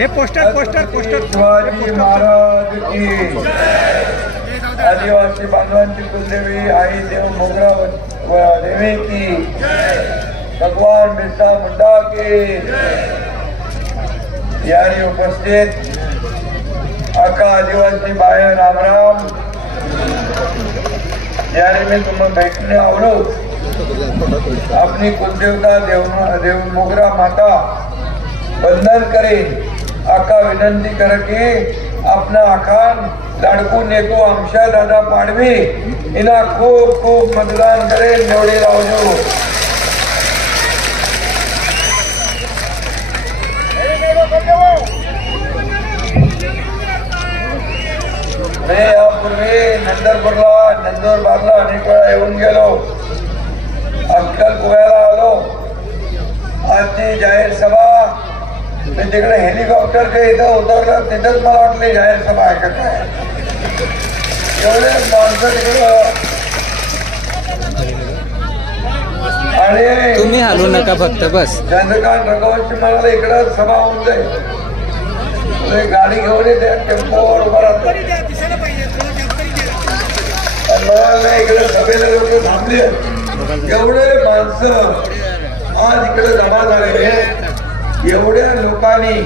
हे poster poster poster Shivaji Maharaj की आदिवासी बांधवांची कुलदेवी आई देव मोगरा देवी की भगवान बिरसा मुंडा की यारी उपस्थित आका आदिवासी बाय राम राम। यारी में तुम्हें बैठने आवलो अपनी कुलदेवता देव मोगरा माता वंदन करे आका विनंती कर की अपना आखान लाडकू नेतू आमशा दादा पाडवी इना खूब खूब मतदान करे निवडी लावजो। मैं यापूर्वी नंदुरबारला अनेक वेळा येऊन गेलो, अक्कलकोव्याला आलो। आजची जाहीर सभा मी तिकडे हेलिकॉप्टरच्या इथं उतरलं, तिथंच मला वाटले जाहीर सभा ऐकत आहे। एवढे माणसं तिकडं आणि तुम्ही हलू नका फक्त बस। चंद्रकांत रघुवंशी म्हणाले इकडं सभा होऊन जाईल, गाडी घेऊन येते टेम्पोवर उभा राहतो। इकडे सभेला लोक थांबले, एवढे माणसं आज इकडे जमा झालेले। एवढ्या लोकांनी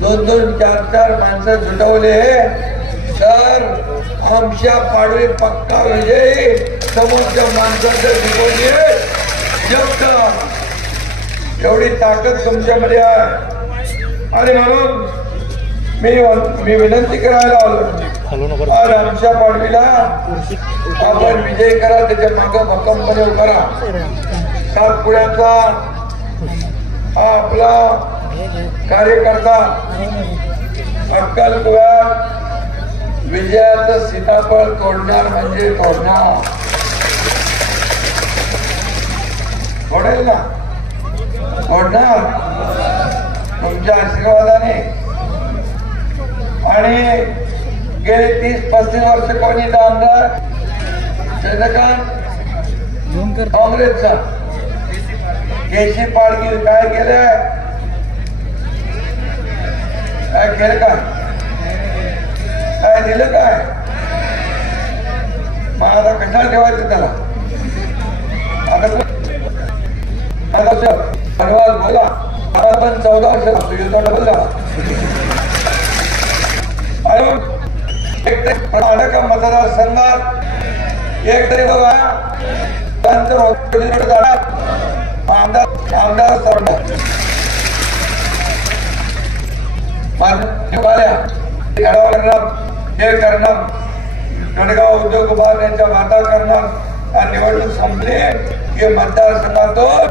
2-2, 4-4 माणसं सुटवले तर आमच्या पाडवी पक्का विजयी। समोरच्या माणसाचं शिकवली एवढी ताकद तुमच्यामध्ये आहे आणि म्हणून मी विनंती करायला आलो, आज आमच्या पाडवीला आपण विजय करा, त्याच्या मागे भक्कमपणे उभा राहा। सातपुड्याचा हा आपला कार्यकर्ता अक्कलकोव्यात विजयाचं सीताफळ तोडणार म्हणजे तोडणार, तोडेल ना, तोडणार तुमच्या आशीर्वादाने। आणि गेले 30-35 वर्ष कोणी आमदार चंद्रकांत काँग्रेसचा केशी पाडगी काय केलं, काय केलं, काय दिलं, काय मग आता कशाला ठेवायचं त्याला? आता बोला पण 14 वर्ष बोला मतदारसंघात एक तरी बघा आमदार हे करणार, गडगाव उद्योग उभारण्याच्या वादा करणार आणि निवडणूक संपली की मतदारसंघातून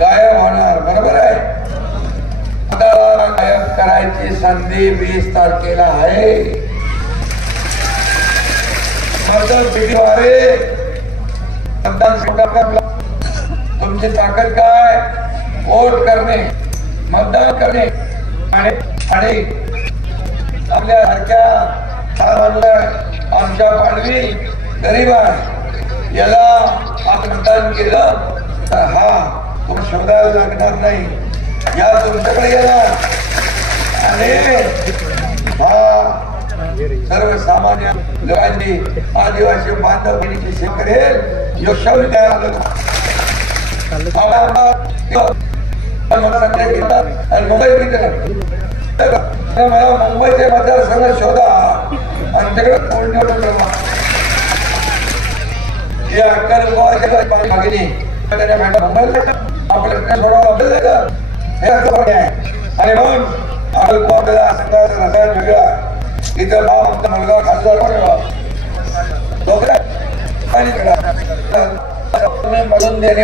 गायब होणार। बरोबर आहे, गायब करायची संधी 20 तारखेला आहे। मतदान पिढीद्वारे मतदान तुमची ताकद काय, वोट करणे, मतदान करणे आणि आपल्या सारख्या आमच्या पाडवी गरीब आहे याला आपण मतदान केलं तर हा तुम्ही शोधायला लागणार नाही, या तुमच्याकडे येणार आणि हा सर्वसामान्य लोकांची आदिवासी बांधवकीची सेवा करेल। योगशावरी तयार मला मुंबईचे मतदारसंघ शोधा आणि तिकडे कोण निवडून हे अक्कलकोव्याच्या मागणी मुंबईला आपल्या सोडावं आणि म्हणून अक्कलकोव्याला संघाचं रसायन वेगळा इथं आमचा मुलगा खासदार म्हणून देणे